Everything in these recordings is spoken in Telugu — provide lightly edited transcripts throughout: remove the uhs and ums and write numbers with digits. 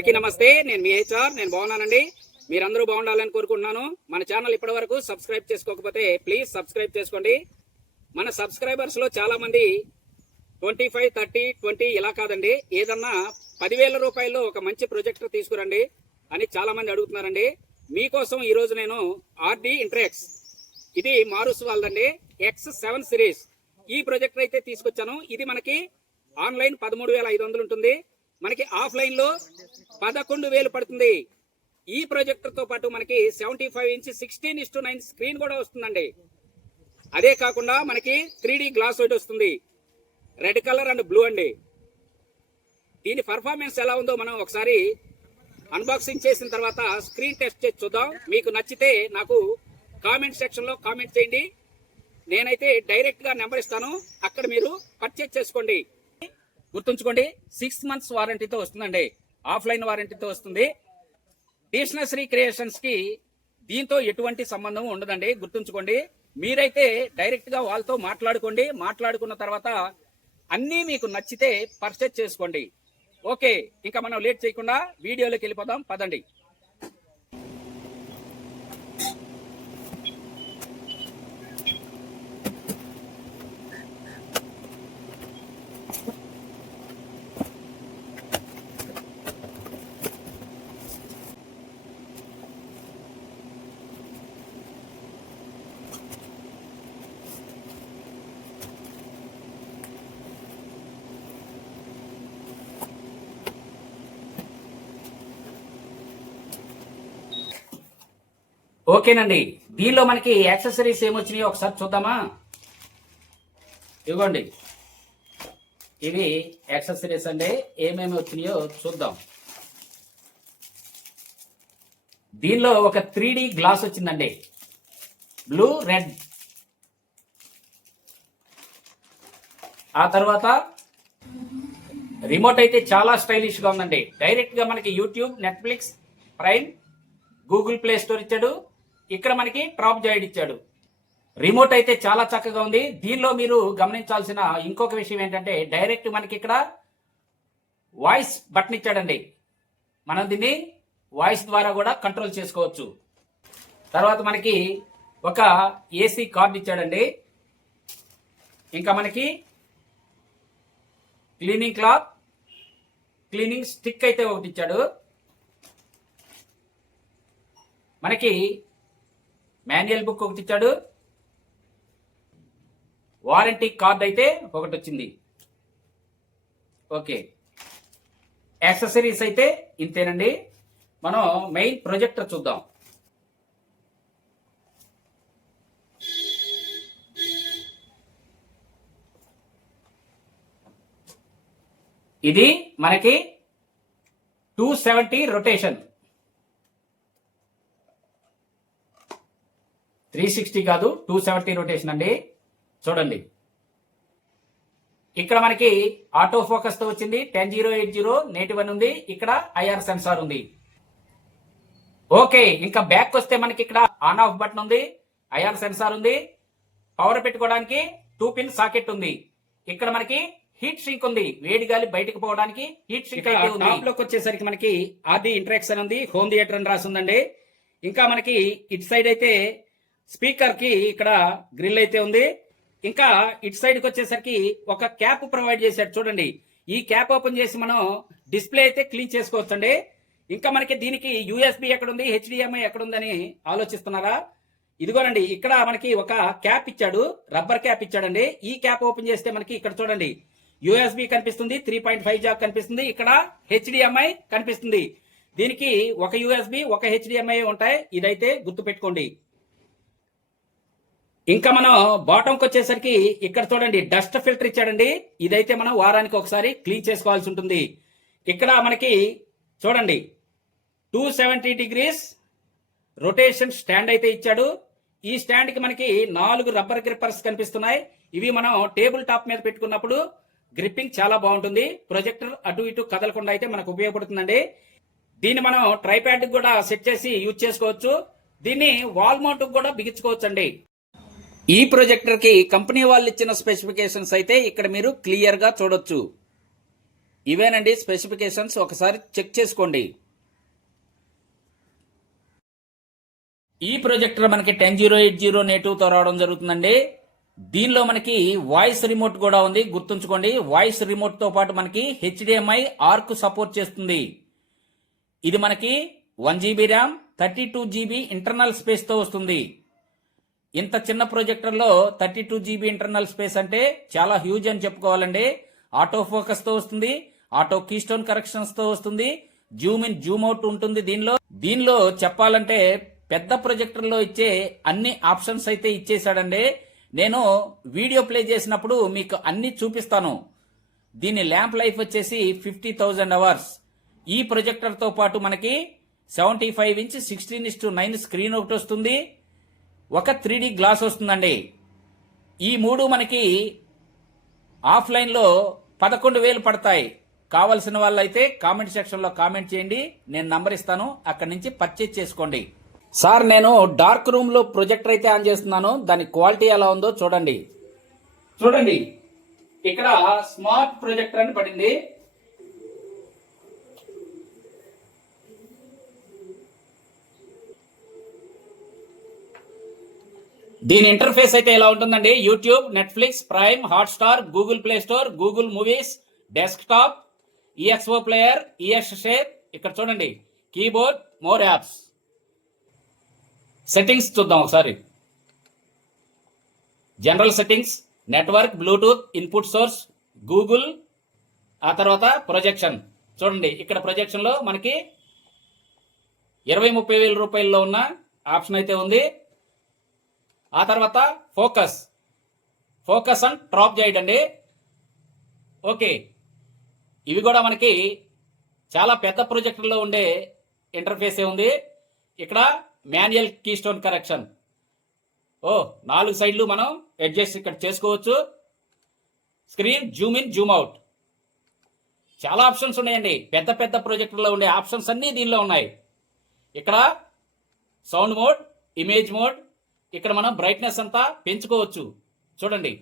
అందరికీ నమస్తే. నేను మీ హెచ్ఆర్. నేను బాగున్నానండి. మీరందరూ బాగుండాలని కోరుకుంటున్నాను. మన ఛానల్ ఇప్పటి వరకు సబ్స్క్రైబ్ చేసుకోకపోతే ప్లీజ్ సబ్స్క్రైబ్ చేసుకోండి. మన సబ్స్క్రైబర్స్ లో చాలా మంది 25, 30, 20 ఇలా కాదండి, ఏదన్నా 10,000 రూపాయల్లో ఒక మంచి ప్రొజెక్టర్ తీసుకురండి అని చాలా మంది అడుగుతున్నారండి. మీకోసం ఈ రోజు నేను ఆర్డి ఇంట్రెక్స్, ఇది మారుస్ వాళ్ళదండి, X7 సిరీస్ ఈ ప్రొజెక్టర్ అయితే తీసుకొచ్చాను. ఇది మనకి ఆన్లైన్ 13,500 ఉంటుంది, మనకి ఆఫ్లైన్ లో 11,000 పడుతుంది. ఈ ప్రొజెక్టర్ తో పాటు మనకి 75 ఇంచ్ 16:9 స్క్రీన్ కూడా వస్తుందండి. అదే కాకుండా మనకి 3D గ్లాస్ ఒకటి వస్తుంది, రెడ్ కలర్ అండ్ బ్లూ అండి. దీని పర్ఫార్మెన్స్ ఎలా ఉందో మనం ఒకసారి అన్బాక్సింగ్ చేసిన తర్వాత స్క్రీన్ టెస్ట్ చేసి చూద్దాం. మీకు నచ్చితే నాకు కామెంట్ సెక్షన్ లో కామెంట్ చేయండి. నేనైతే డైరెక్ట్ గా నెంబర్ ఇస్తాను, అక్కడ మీరు పర్చేజ్ చేసుకోండి. గుర్తుంచుకోండి, 6 months వారంటీతో వస్తుందండి, ఆఫ్లైన్ వారంటీతో వస్తుంది. శ్రీ క్రియేషన్స్ కి దీంతో ఎటువంటి సంబంధం ఉండదండి, గుర్తుంచుకోండి. మీరైతే డైరెక్ట్ గా వాళ్ళతో మాట్లాడుకోండి. మాట్లాడుకున్న తర్వాత అన్నీ మీకు నచ్చితే పర్చేజ్ చేసుకోండి. ఓకే, ఇంకా మనం లేట్ చేయకుండా వీడియోలోకి వెళ్ళిపోదాం, పదండి. ఓకేనండి, దీనిలో మనకి యాక్సెసరీస్ ఏమొచ్చినాయో ఒకసారి చూద్దామా. ఇవ్వండి, ఇవి యాక్సెసరీస్ అండి, ఏమేమి వచ్చినాయో చూద్దాం. దీనిలో ఒక 3D గ్లాస్ వచ్చిందండి, బ్లూ రెడ్. ఆ తర్వాత రిమోట్ అయితే చాలా స్టైలిష్ గా ఉందండి. డైరెక్ట్ గా మనకి YouTube, Netflix, prime, Google play store ఇచ్చాడు. ఇక్కడ మనకి డ్రాప్ జాయిడ్ ఇచ్చాడు. రిమోట్ అయితే చాలా చక్కగా ఉంది. దీనిలో మీరు గమనించాల్సిన ఇంకొక విషయం ఏంటంటే, డైరెక్ట్ మనకి ఇక్కడ వాయిస్ బటన్ ఇచ్చాడండి. మనం దీన్ని వాయిస్ ద్వారా కూడా కంట్రోల్ చేసుకోవచ్చు. తర్వాత మనకి ఒక ఏసీ కార్డ్ ఇచ్చాడండి. ఇంకా మనకి క్లీనింగ్ క్లాత్, క్లీనింగ్ స్టిక్ అయితే ఒకటి ఇచ్చాడు. మనకి మాన్యువల్ బుక్ ఒకటి ఇచ్చాడు. వారంటీ కార్డ్ అయితే ఒకటి వచ్చింది. ఓకే, యాక్సెసరీస్ అయితే ఇంతేనండి. మనం మెయిన్ ప్రొజెక్టర్ చూద్దాం. ఇది మనకి 270 రొటేషన్, 360 కాదు 270 రొటేషన్ అండి. చూడండి, ఇక్కడ మనకి ఆటో ఫోకస్ తో వచ్చింది. 10080 నేటివ్ అని ఉంది. ఇక్కడ ఐఆర్ సెన్సార్ ఉంది. ఓకే, ఇంకా బ్యాక్ వస్తే మనకి ఇక్కడ ఆన్ ఆఫ్ బటన్ ఉంది, ఐఆర్ సెన్సార్ ఉంది, పవర్ పెట్టుకోవడానికి 2 పిన్ సాకెట్ ఉంది. ఇక్కడ మనకి హీట్ సింక్ ఉంది, వేడి గాలి బయటకు పోవడానికి హీట్ సింక్ అయితే ఉంది. టాప్ లోకి వచ్చేసరికి మనకి ఆర్డి ఇంటరాక్స్ అని ఉంది, హోమ్ థియేటర్ అని రాసి ఉందండి. ఇంకా మనకి ఇటు సైడ్ అయితే స్పీకర్ కి ఇక్కడ గ్రిల్ అయితే ఉంది. ఇంకా ఇటు సైడ్ కి వచ్చేసరికి ఒక క్యాప్ ప్రొవైడ్ చేశాడు. చూడండి, ఈ క్యాప్ ఓపెన్ చేసి మనం డిస్ప్లే అయితే క్లీన్ చేసుకోవచ్చు అండి. ఇంకా మనకి దీనికి యూఎస్బి ఎక్కడుంది, హెచ్డిఎంఐ ఎక్కడుందని ఆలోచిస్తున్నారా? ఇదిగోనండి, ఇక్కడ మనకి ఒక క్యాప్ ఇచ్చాడు, రబ్బర్ క్యాప్ ఇచ్చాడండి. ఈ క్యాప్ ఓపెన్ చేస్తే మనకి ఇక్కడ చూడండి యూఎస్బి కనిపిస్తుంది, 3.5 జాక్ కనిపిస్తుంది, ఇక్కడ హెచ్డిఎంఐ కనిపిస్తుంది. దీనికి ఒక యూఎస్బి, ఒక హెచ్డిఎంఐ ఉంటాయి, ఇదైతే గుర్తు పెట్టుకోండి. ఇంకా మనం బాటంకి వచ్చేసరికి ఇక్కడ చూడండి డస్ట్ ఫిల్టర్ ఇచ్చాడండి. ఇదైతే మనం వారానికి ఒకసారి క్లీన్ చేసుకోవాల్సి ఉంటుంది. ఇక్కడ మనకి చూడండి 270 degrees రొటేషన్ స్టాండ్ అయితే ఇచ్చాడు. ఈ స్టాండ్ కి మనకి 4 రబ్బర్ గ్రిప్పర్స్ కనిపిస్తున్నాయి. ఇవి మనం టేబుల్ టాప్ మీద పెట్టుకున్నప్పుడు గ్రిప్పింగ్ చాలా బాగుంటుంది. ప్రొజెక్టర్ అటు ఇటు కదలకుండా అయితే మనకు ఉపయోగపడుతుందండి. దీన్ని మనం ట్రైప్యాడ్ కూడా సెట్ చేసి యూజ్ చేసుకోవచ్చు. దీన్ని వాల్ మౌంట్ కూడా బిగించుకోవచ్చు అండి. ఈ ప్రొజెక్టర్ కి కంపెనీ వాళ్ళు ఇచ్చిన స్పెసిఫికేషన్స్ అయితే ఇక్కడ మీరు క్లియర్ గా చూడొచ్చు. ఇవేనండి స్పెసిఫికేషన్స్, ఒకసారి చెక్ చేసుకోండి. ఈ ప్రొజెక్టర్ మనకి 10080 నేటివ్తో రావడం జరుగుతుందండి. దీనిలో మనకి వాయిస్ రిమోట్ కూడా ఉంది, గుర్తుంచుకోండి. వాయిస్ రిమోట్ తో పాటు మనకి HDMI ఆర్క్ సపోర్ట్ చేస్తుంది. ఇది మనకి 1 GB RAM, 32 GB internal space తో వస్తుంది. ఇంత చిన్న ప్రొజెక్టర్ లో 32 GB ఇంటర్నల్ స్పేస్ అంటే చాలా హ్యూజ్ అని చెప్పుకోవాలండి. ఆటో ఫోకస్ తో వస్తుంది, ఆటో కీస్టోన్ కరెక్షన్స్ తో వస్తుంది, జూమ్ ఇన్ జూమ్ అవుట్ ఉంటుంది. దీనిలో చెప్పాలంటే పెద్ద ప్రొజెక్టర్ లో ఇచ్చే అన్ని ఆప్షన్స్ అయితే ఇచ్చేసాడండి. నేను వీడియో ప్లే చేసినప్పుడు మీకు అన్ని చూపిస్తాను. దీని ల్యాంప్ లైఫ్ వచ్చేసి 50,000 అవర్స్. ఈ ప్రొజెక్టర్ తో పాటు మనకి 75 ఇంచ్ 16:9 స్క్రీన్ ఒకటి వస్తుంది, ఒక 3D గ్లాస్ వస్తుందండి. ఈ మూడు మనకి ఆఫ్లైన్ లో 11,000 పడతాయి. కావలసిన వాళ్ళైతే కామెంట్ సెక్షన్ లో కామెంట్ చేయండి, నేను నంబర్ ఇస్తాను, అక్కడి నుంచి పర్చేజ్ చేసుకోండి. సార్, నేను డార్క్ రూమ్ లో ప్రొజెక్టర్ అయితే ఆన్ చేస్తున్నాను, దాని క్వాలిటీ ఎలా ఉందో చూడండి. చూడండి, ఇక్కడ స్మార్ట్ ప్రొజెక్టర్ అని పడింది. దీని ఇంటర్ఫేస్ అయితే ఎలా ఉంటుందండి? YouTube, Netflix, prime, Hotstar, Google play store, Google movies, desktop, EXO player, ES share. ఇక్కడ చూడండి, కీబోర్డ్, మోర్ యాప్స్. సెట్టింగ్స్ చూద్దాం ఒకసారి. General settings, network, Bluetooth, input source, Google, ఆ తర్వాత ప్రొజెక్షన్. చూడండి, ఇక్కడ ప్రొజెక్షన్ లో మనకి 20-30 వేల రూపాయల్లో ఉన్న ఆప్షన్ అయితే ఉంది. ఆ తర్వాత ఫోకస్ అండ్ డ్రాప్ చేయడండి. ఓకే, ఇవి కూడా మనకి చాలా పెద్ద ప్రొజెక్టర్లో ఉండే ఇంటర్ఫేసే ఉంది. ఇక్కడ మాన్యువల్ కీస్టోన్ కరెక్షన్. 4 సైడ్లు మనం అడ్జస్ట్ ఇక్కడ చేసుకోవచ్చు. Screen Zoom in Zoom out, చాలా ఆప్షన్స్ ఉన్నాయండి. పెద్ద పెద్ద ప్రొజెక్టర్లో ఉండే ఆప్షన్స్ అన్నీ దీనిలో ఉన్నాయి. ఇక్కడ సౌండ్ మోడ్, ఇమేజ్ మోడ్, ఇక్కడ మనం బ్రైట్నెస్ అంతా పెంచుకోవచ్చు. చూడండి,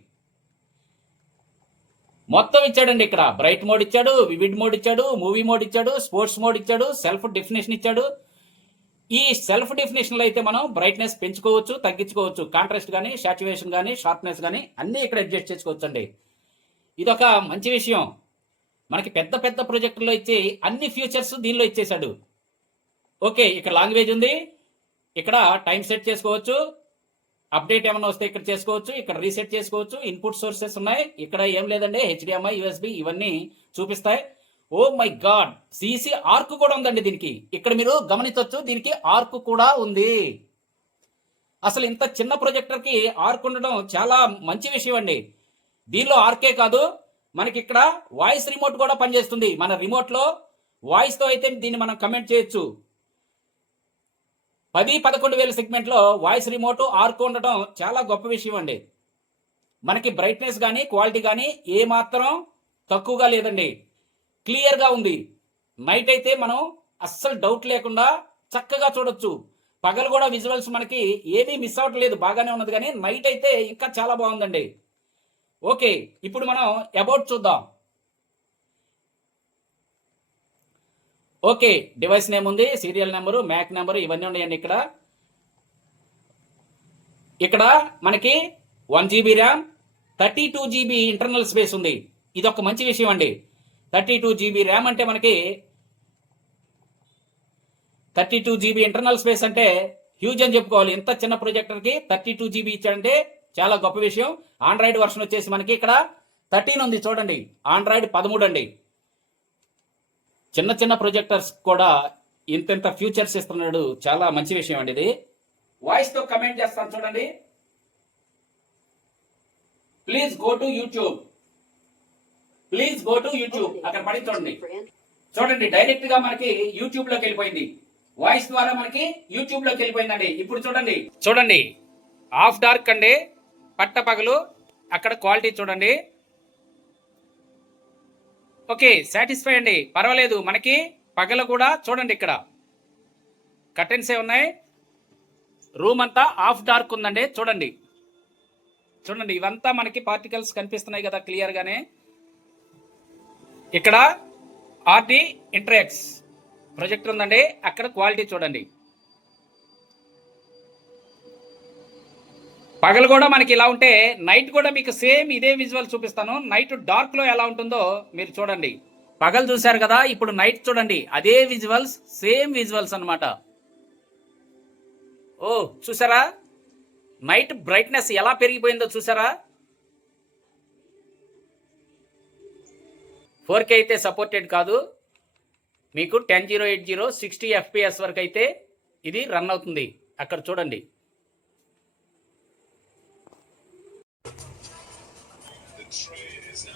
మొత్తం ఇచ్చాడండి. ఇక్కడ బ్రైట్ మోడ్ ఇచ్చాడు, వివిడ్ మోడ్ ఇచ్చాడు, మూవీ మోడ్ ఇచ్చాడు, స్పోర్ట్స్ మోడ్ ఇచ్చాడు, సెల్ఫ్ డెఫినేషన్ ఇచ్చాడు. ఈ సెల్ఫ్ డెఫినేషన్ లో అయితే మనం బ్రైట్నెస్ పెంచుకోవచ్చు, తగ్గించుకోవచ్చు. కాంట్రాస్ట్ కానీ, సాచురేషన్ కానీ, షార్ప్నెస్ కానీ అన్ని ఇక్కడ అడ్జస్ట్ చేసుకోవచ్చు అండి. ఇదొక మంచి విషయం. మనకి పెద్ద పెద్ద ప్రొజెక్టుల్లో ఇచ్చే అన్ని ఫీచర్స్ దీనిలో ఇచ్చేసాడు. ఓకే, ఇక్కడ లాంగ్వేజ్ ఉంది, ఇక్కడ టైం సెట్ చేసుకోవచ్చు, అప్డేట్ ఏమైనా వస్తే ఇక్కడ చేసుకోవచ్చు, ఇక్కడ రీసెట్ చేసుకోవచ్చు. ఇన్పుట్ సోర్సెస్ ఉన్నాయి. ఇక్కడ ఏం లేదండి, HDMI, USB ఇవన్నీ చూపిస్తాయి. Oh my God, CC arc కూడా ఉందండి దీనికి. ఇక్కడ మీరు గమనించవచ్చు, దీనికి ఆర్క్ కూడా ఉంది. అసలు ఇంత చిన్న ప్రొజెక్టర్ కి ఆర్క్ ఉండడం చాలా మంచి విషయం అండి. దీనిలో ఆర్కే కాదు, మనకి ఇక్కడ వాయిస్ రిమోట్ కూడా పనిచేస్తుంది. మన రిమోట్ లో వాయిస్ తో అయితే దీన్ని మనం కమెంట్ చేయొచ్చు. 10-11 వేల సెగ్మెంట్ లో వాయిస్ రిమోట్ ఆర్క్ ఉండటం చాలా గొప్ప విషయం అండి. మనకి బ్రైట్నెస్ కానీ, క్వాలిటీ కానీ ఏ మాత్రం తక్కువగా లేదండి, క్లియర్ గా ఉంది. నైట్ అయితే మనం అస్సలు డౌట్ లేకుండా చక్కగా చూడొచ్చు. పగలు కూడా విజువల్స్ మనకి ఏమీ మిస్ అవ్వట్లేదు, బాగానే ఉన్నది. కానీ నైట్ అయితే ఇంకా చాలా బాగుందండి. ఓకే, ఇప్పుడు మనం అబౌట్ చూద్దాం. ఓకే, డివైస్ నేమ్ ఉంది, సీరియల్ నెంబరు, మ్యాక్ నెంబరు ఇవన్నీ ఉన్నాయండి. ఇక్కడ మనకి 1 GB RAM, 32 GB internal space ఉంది. ఇది ఒక మంచి విషయం అండి. 32 GB ర్యామ్ అంటే మనకి 32 GB ఇంటర్నల్ స్పేస్ అంటే హ్యూజ్ అని చెప్పుకోవాలి. ఇంత చిన్న ప్రొజెక్టర్ కి 32 GB ఇచ్చాడంటే చాలా గొప్ప విషయం. ఆండ్రాయిడ్ వర్షన్ వచ్చేసి మనకి ఇక్కడ 13 ఉంది. చూడండి, ఆండ్రాయిడ్ 13 అండి. చిన్న చిన్న ప్రొజెక్టర్స్ కూడా ఇంత ఫ్యూచర్స్ ఇస్తున్నాడు, చాలా మంచి విషయం అండి ఇది. వాయిస్ తో కమెంట్ చేస్తాను చూడండి. ప్లీజ్ గో టు యూట్యూబ్, అక్కడ పడి చూడండి. చూడండి, డైరెక్ట్ గా మనకి యూట్యూబ్ లోకి వెళ్ళిపోయింది. వాయిస్ ద్వారా మనకి యూట్యూబ్ లోకి వెళ్ళిపోయిందండి. ఇప్పుడు చూడండి, ఆఫ్ డార్క్ అండి, పట్ట పగలు. అక్కడ క్వాలిటీ చూడండి. ఓకే, సాటిస్ఫై అండి, పర్వాలేదు. మనకి పగల కూడా చూడండి, ఇక్కడ కర్టెన్స్ ఉన్నాయి. రూమ్ అంతా ఆఫ్ డార్క్ ఉందండి. చూడండి, ఇవంతా మనకి పార్టికల్స్ కనిపిస్తున్నాయి కదా క్లియర్ గానే. ఇక్కడ ఆర్డి ఇంటరెక్స్ ప్రొజెక్టర్ ఉందండి. అక్కడ క్వాలిటీ చూడండి. పగలు కూడా మనకి ఇలా ఉంటే నైట్ కూడా మీకు సేమ్ ఇదే విజువల్ చూపిస్తాను. నైట్ డార్క్ లో ఎలా ఉంటుందో మీరు చూడండి. పగలు చూశారు కదా, ఇప్పుడు నైట్ చూడండి. అదే విజువల్స్, సేమ్ విజువల్స్ అన్నమాట. ఓ చూసారా, నైట్ బ్రైట్నెస్ ఎలా పెరిగిపోయిందో చూసారా. 4K అయితే సపోర్టెడ్ కాదు. మీకు 10080 60 FPS వరకు అయితే ఇది రన్ అవుతుంది. అక్కడ చూడండి.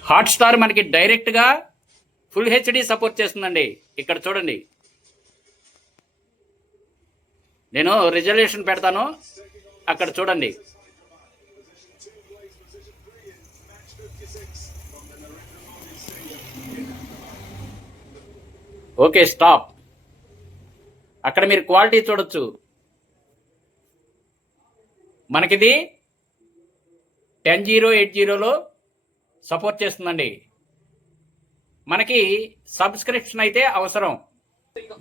హాట్స్టార్ మనకి డైరెక్ట్గా ఫుల్ హెచ్డి సపోర్ట్ చేస్తుందండి. ఇక్కడ చూడండి, నేను రిజల్యూషన్ పెడతాను, అక్కడ చూడండి. Okay stop. అక్కడ మీరు క్వాలిటీ చూడొచ్చు. మనకిది 10080లో సపోర్ట్ చేస్తుందండి. మనకి సబ్స్క్రిప్షన్ అయితే అవసరం.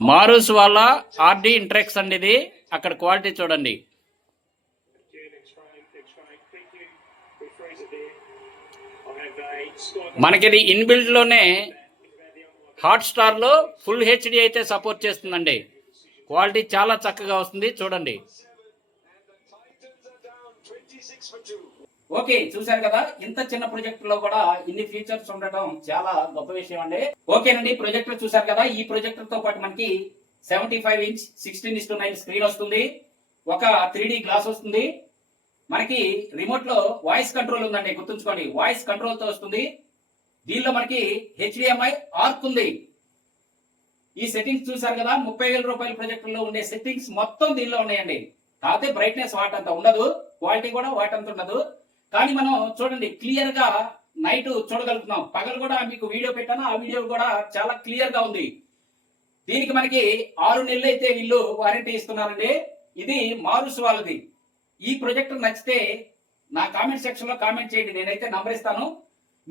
మారూస్ వాళ్ళ ఆర్డి ఇంటరెక్స్ అండి ఇది. అక్కడ క్వాలిటీ చూడండి. మనకిది ఇన్బిల్డ్ లోనే హాట్స్టార్ లో ఫుల్ హెచ్డి అయితే సపోర్ట్ చేస్తుందండి. క్వాలిటీ చాలా చక్కగా వస్తుంది చూడండి. ఓకే చూసారు కదా, ఇంత చిన్న ప్రొజెక్టర్ లో కూడా ఇన్ని ఫీచర్స్ ఉండటం చాలా గొప్ప విషయం అండి. ఓకేనండి, ప్రొజెక్టర్ చూసారు కదా. ఈ ప్రొజెక్టర్ తో పాటు మనకి 75 ఇంచ్ 16:9 స్క్రీన్ వస్తుంది. ఒక 3D గ్లాస్ వస్తుంది. మనకి రిమోట్ లో వాయిస్ కంట్రోల్ ఉందండి, గుర్తుంచుకోండి. వాయిస్ కంట్రోల్ తో వస్తుంది. దీనిలో మనకి HDMI ఆర్క్ ఉంది. ఈ సెట్టింగ్స్ చూసారు కదా, 30,000 రూపాయల ప్రొజెక్టర్ లో ఉండే సెట్టింగ్స్ మొత్తం దీనిలో ఉన్నాయండి. కాకపోతే బ్రైట్నెస్ వాటంత ఉండదు, క్వాలిటీ కూడా వాటంత ఉండదు. కానీ మనం చూడండి క్లియర్ గా నైట్ చూడగలుగుతున్నాం. పగలు కూడా మీకు వీడియో పెట్టాను, ఆ వీడియో కూడా చాలా క్లియర్ గా ఉంది. దీనికి మనకి 6 నెలలు అయితే వీళ్ళు వారంటీ ఇస్తున్నారండి. ఇది మారుస్ వాళ్ళది. ఈ ప్రొజెక్టర్ నచ్చితే నా కామెంట్ సెక్షన్ లో కామెంట్ చేయండి, నేనైతే నంబర్ ఇస్తాను.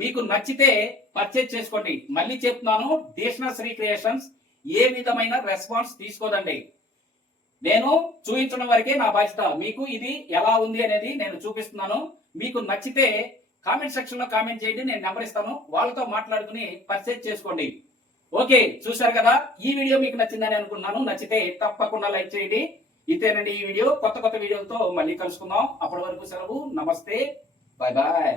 మీకు నచ్చితే పర్చేజ్ చేసుకోండి. మళ్ళీ చెప్తున్నాను, దేశనా శ్రీ క్రియేషన్స్ ఏ విధమైన రెస్పాన్స్ తీసుకోదండి. నేను చూపించడం వరకే నా బాధ్యత. మీకు ఇది ఎలా ఉంది అనేది నేను చూపిస్తున్నాను. మీకు నచ్చితే కామెంట్ సెక్షన్ లో కామెంట్ చేయండి, నేను నెంబర్ ఇస్తాను. వాళ్ళతో మాట్లాడుకుని పర్చేజ్ చేసుకోండి. ఓకే చూసారు కదా, ఈ వీడియో మీకు నచ్చిందని అనుకున్నాను. నచ్చితే తప్పకుండా లైక్ చేయండి. ఇదేనండి ఈ వీడియో. కొత్త వీడియోలతో మళ్ళీ కలుసుకుందాం. అప్పటి వరకు సెలవు. నమస్తే, బాయ్ బాయ్.